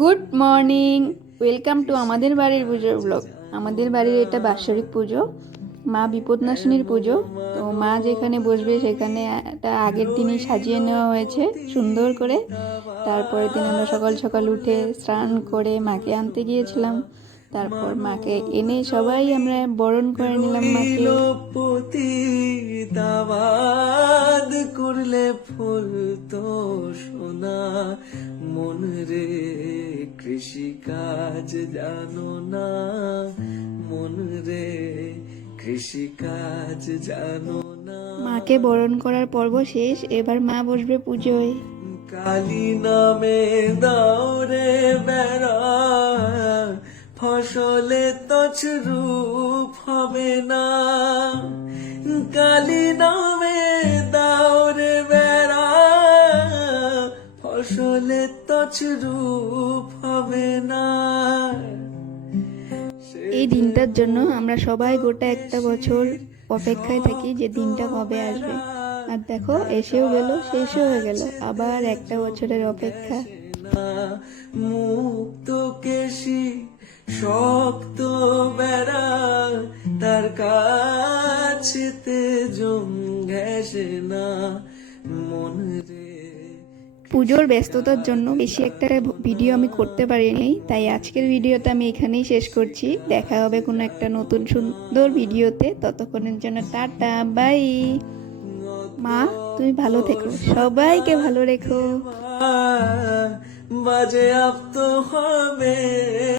Good morning, welcome to আমাদের বাড়ির পুজোর ব্লগ। আমাদের বাড়ির এটা বাৎসরিক পুজো, মা বিপদনাশিনীর পুজো। তো মা যেখানে বসবে সেখানে এটা আগের দিনই সাজিয়ে নেওয়া হয়েছে সুন্দর করে। তারপরের দিন আমরা সকাল সকাল উঠে স্নান করে মাকে আনতে গিয়েছিলাম। তারপর মাকে এনে সবাই আমরা বরণ করে নিলাম মাকে। দাবাদ করলে ফুল তো সোনা মন রে, কৃষি কাজ জানো না মন রে, কৃষি কাজ জানো না। মাকে বরণ করার পর্ব শেষ, এবার মা বসবে পুজোয়। কালী নামে দাও রে বেড়া, ফসলে তছরূপ হবে না। কালী নামে দাও রে বেড়া, ফসলে তছরূপ হবে না। এই দিনটার জন্য আমরা সবাই গোটা একটা বছর অপেক্ষায় থাকি যে দিনটা কবে আসবে। আর দেখো এসেও গেল, শেষও হয়ে গেল, আবার একটা বছরের অপেক্ষা। মুক্ত কেশি শক্ত বেড়া, তার কাছেতে জম ঘেসে না মন রে। পুজোর ব্যস্ততার জন্য বেশি একটা ভিডিও আমি করতে পারিনি, তাই আজকের ভিডিওটা আমি এখানেই শেষ করছি। দেখা হবে কোনো একটা নতুন সুন্দর ভিডিওতে, ততক্ষণের জন্য টাটা বাই। মা তুমি ভালো থেকো, সবাইকে ভালো রেখো। বাজে আপ তো হবে।